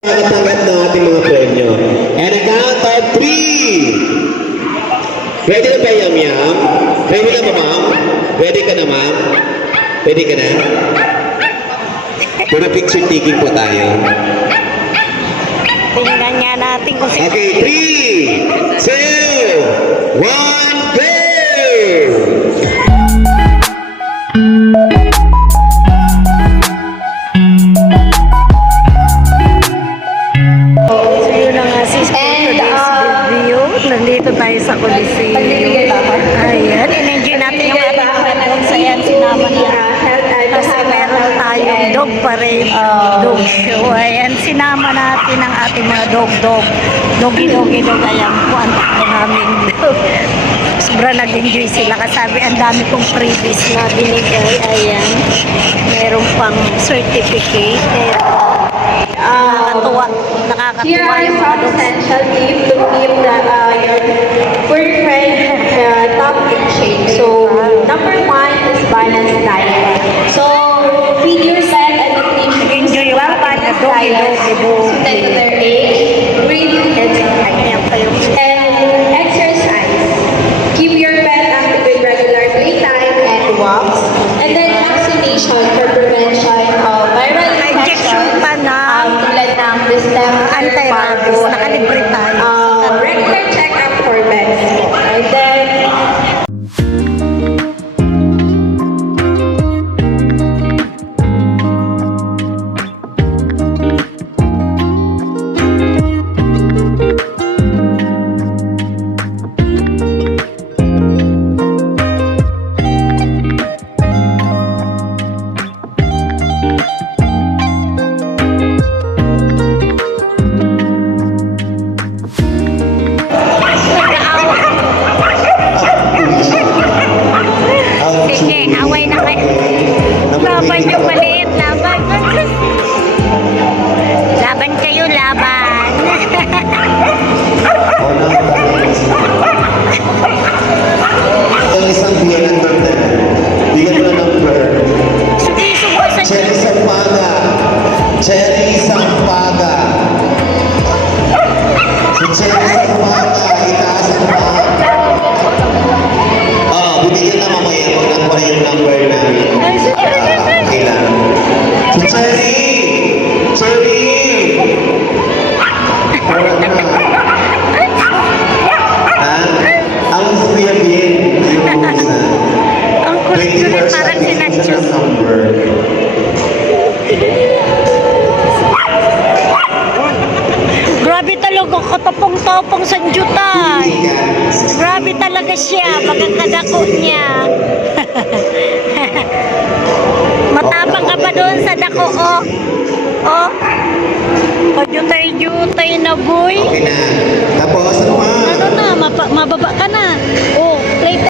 Nakatanggap ng ating mga premyo. And a count of 3. Ready na ba, Yam Yam? Ready na ba, ma'am? Ready ka na, ma'am? Ready ka na? Puro picture taking po tayo. Tingnan nga natin kung sino. Okay, 3, 2, 1, go! So yun na nga sis, today's review. Nandito tayo sa Coliseum. Ayan, in-enjoy natin yung ating mga sa yan, sinama na. Kasi meron tayong dog parade, dog show. Ayan, sinama natin ang ating mga dog. Doggy. Ayan, kuwan ko namin dog. Sobrang nag-enjoy sila kasabi ang dami kong freebies na binigay. Ayan, meron pang certificate. Here Nakakatuwa are yung some essential tips to keep your fur friend top in shape. So, number 1 is balanced diet. So, feed your pet and nutrition enjoy yung balanced doggy. diet suited to their age, breed, and exercise. Keep your pet active with regular playtime and walks. And then vaccination for prevention of viral Injection infections. pa na Tulad ng distemper, anti-rabies. parvo, Nakalibre tayo. regular check-up for pets. And then, Sige, away na kayo. Laban yung maliit, laban. Laban kayo, laban. Ang isang biyanan doon na. Bigyan mo na ng prayer. Sugi-sugo sa Cherry Sampaga. Cherry Sampaga. Si Cherry Sampaga, itaas ang paa. Oo, bibigyan na mamaya kung nakuha yung number namin. Okay lang. Si Cherry! Cherry! Wala na. Ha? Ang Kuya Bien, yung isa. ang kulit-kulit parang 20% sinatcho. ng number. Grabe talaga, katapong-tapong sa jutay. Grabe talaga siya, magkakadako niya. Matapang ka pa doon sa dako, oh. Oh. Pajutay-jutay na, boy. Okay na. Tapos, ano pa? Ano na, mababa ka na. Oh, play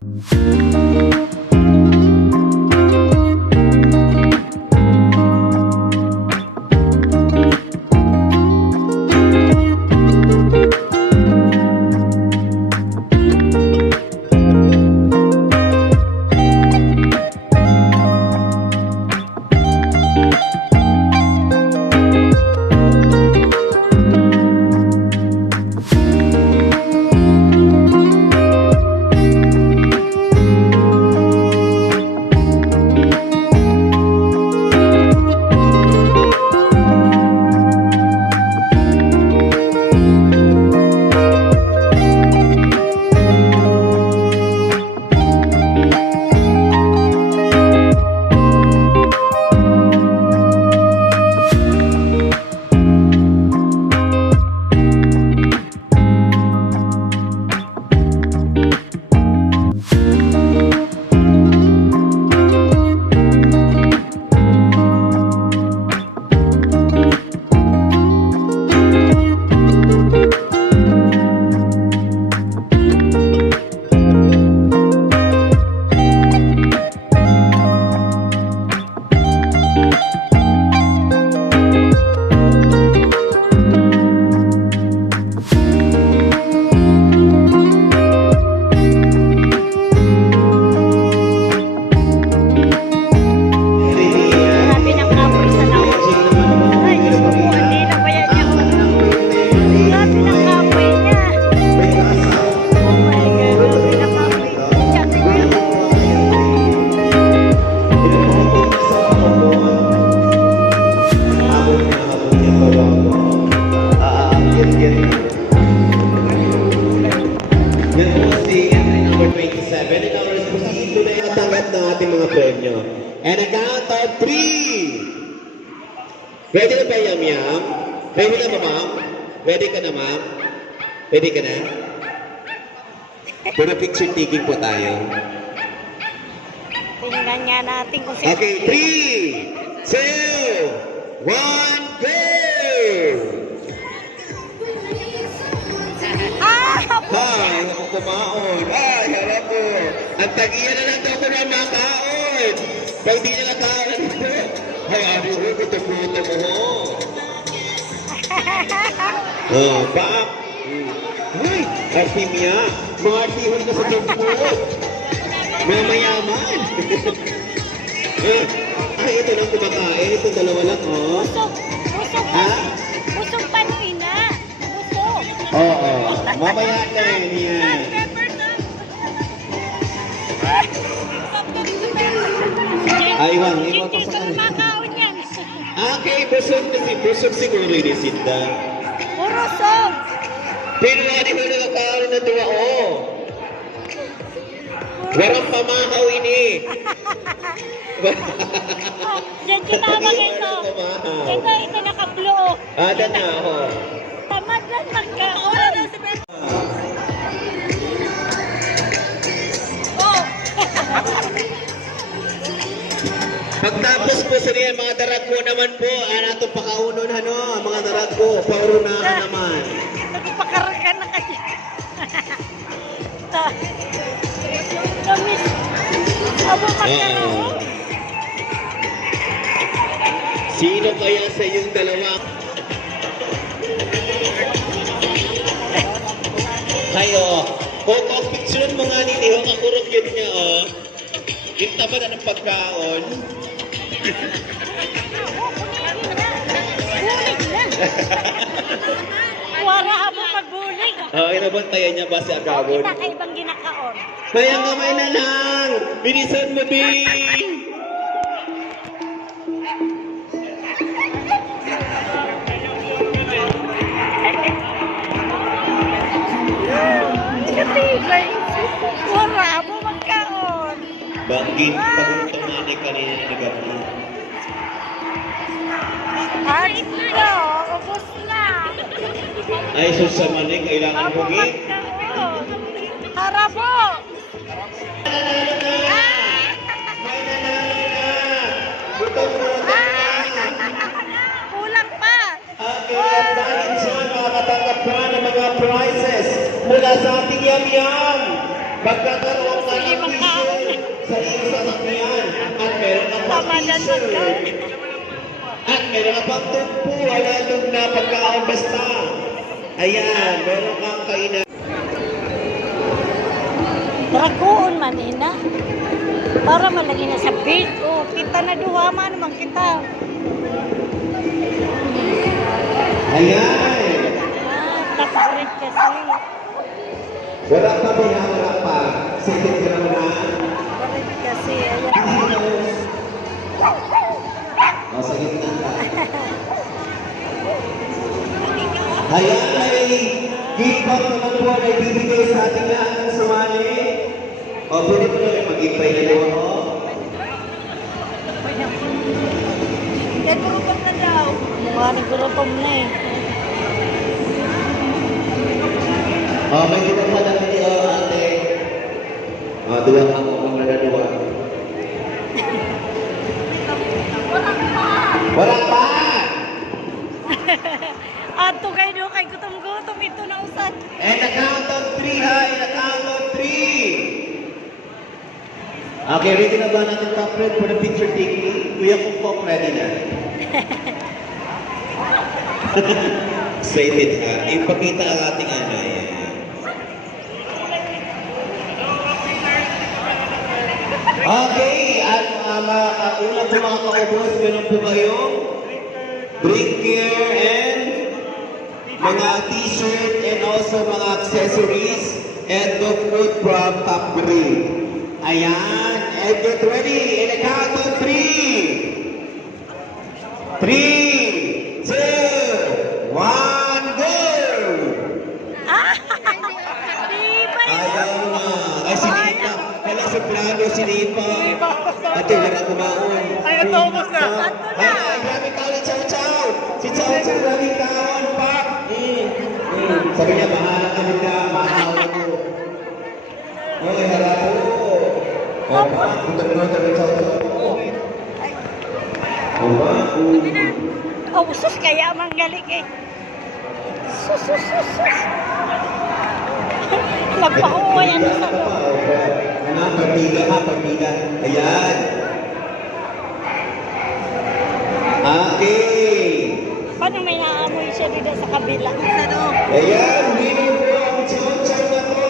yan. Yan po si entry number 27. And now let's proceed to the tanggap ng ating mga premyo. And a count of 3. Ready na ba Yam Yam? Ready na ba ma'am? Ready ka na ma'am? Ready ka na? Puro picture taking po tayo. Tingnan nga natin kung sino. Okay, 3, 2, 1, go! Ah! Ay, ako kumaon. Ay, harap ko. Ang tagiyan na lang daw ko na makaon. Pag di nila kaon, ay, ano ko, kutuputo mo. Oh, back. Ay, artimia. Mga artihon ka sa tugpo. Mga mayaman. Ay, ito lang kumakain. Itong dalawa lang, oh. Busog! Busog! Ha? Busog pa no, ina! Busog! Oo. Mamaya na rin yan. Ay, Juan, iwan ko sa kanila. Makaon yan! Okay, busog siguro ni Sinda. Puro sog! Pero ano ko nakakaroon na tuwa, oh. Warang pamakaw ini. Diyan tinawag ito. Ito naka-blue. Ada na, oh. Tamad lang magkaon. Oh! Pagtapos po sa niya, mga darag ko naman po, itong pakaunon, ano, mga darag ko, paurunahan naman. Nagpakarga na kayo. Kamis. Abo magkaroon. Sino kaya sa yung dalawa? Kayo, kung ang picture mo nga nini, ang kurog yun niya, oh. Yung taba na ng pagkaon. Bulig na. Wala abo magbulig. Inabantayan niya ba si Agawon? Kita kay ibang ginakaon. Kaya kamay na lang! Bilisan mo, Bing! Katibay. Wala abo magkaon. Banggit, pagpuntamani kanina na gabi. Ito, ubos na. Ay, susamani, kailangan Abo mo magkaon. Harabo. May nanalo na! Gutom na Kulang pa. Okay, at dahil dyan, makakatanggap ka ng mga prizes mula sa ating yam-yam. Magkakaroon ka ng t-shirt sa iyong sasakyan. At meron ka pang Tamadan t-shirt. magkaon. At meron ka pang tugpo, alalog na pagkaon basta. Ayan, meron kang kainan. Dragoon man ina. Para malagi na sa beach. Oh, kita na duha man naman kita. Ayan. Top red kasi. Wala pa ba yan? Wala pa. Second ka naman na. Red kasi. Ayan. O, sa gitna ka. Ayan, may gift bag naman po na ibibigay sa ating lahat ng sumali. O, pwede po namin mag-ipay na doon, o. Yan, gurupon na daw. Mukha ni gurupon na eh. O, may gift pa namin ni ate. O, duwag ako kung nagagawa. Wala pa! Ato kayo doon kay gutom-gutom. Ito na usan. And the count of 3, ha? And the count of 3. Okay, ready na ba natin, Kapred, for the picture taking? Kuya Kukok, ready na? Excited ha? Ipakita ang ating ano, yan. Okay, at una po mga kaubos, meron po kayong drink gear and mga t-shirt and also mga accessories and the food from Top Grade. Ayan, and get ready in a count of 3. 3, 2, 1, go! Sabi niya, bahala ka din ka, mahal ko. Oy, hala po. Opa, punta mo na kami sa Opa, Oh, sus, kaya manggaling eh. Sus, sus, sus, sus. Nagpakuha yan sa Ano, pagbiga ha, pagbiga. Ayan. Okay. Paano may naamoy siya dito sa kabila? Ano? Ayan, winner po ang chon-chon na to.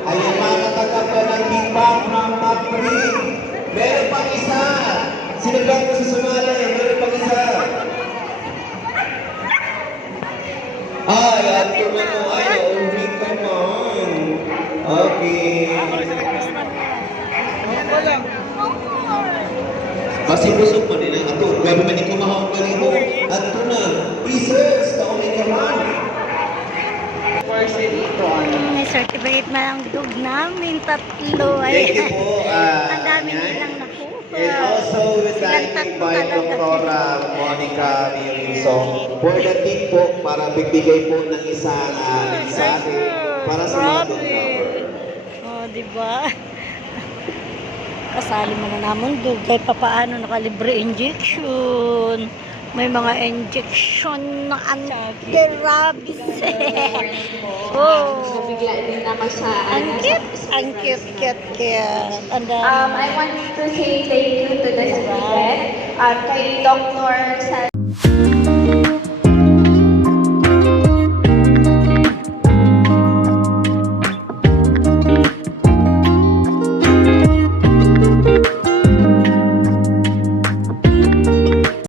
Ayan, matatanggap ka ng feedback ng top 3. Meron pang isa. Sinagot mo sa sumali. Meron pang isa. Ay, ato na mo. Ay, nauwi ka man. Okay. Kasi busog pa nila. Ato, gano'n man ikaw mahawag ka nito. Ato na. Research, nauwi ka man. May certificate na ang dug namin, tatlo. Thank you po. Ang dami Yan. nilang nakuha. And also, we'd like to invite Dr. Monica Mirisong for the team po para bibigay po ng isang mensahe para sa mga Grabe. donor. Oh, di ba? Kasali mo na naman doon. Kahit papaano nakalibre injection. May mga injection na anti-rabies. Oh. So, bigla din naman sa Ang cute. Ang cute, cute, cute. Ang dami. I want to say thank you to the student, kay Dr. Sal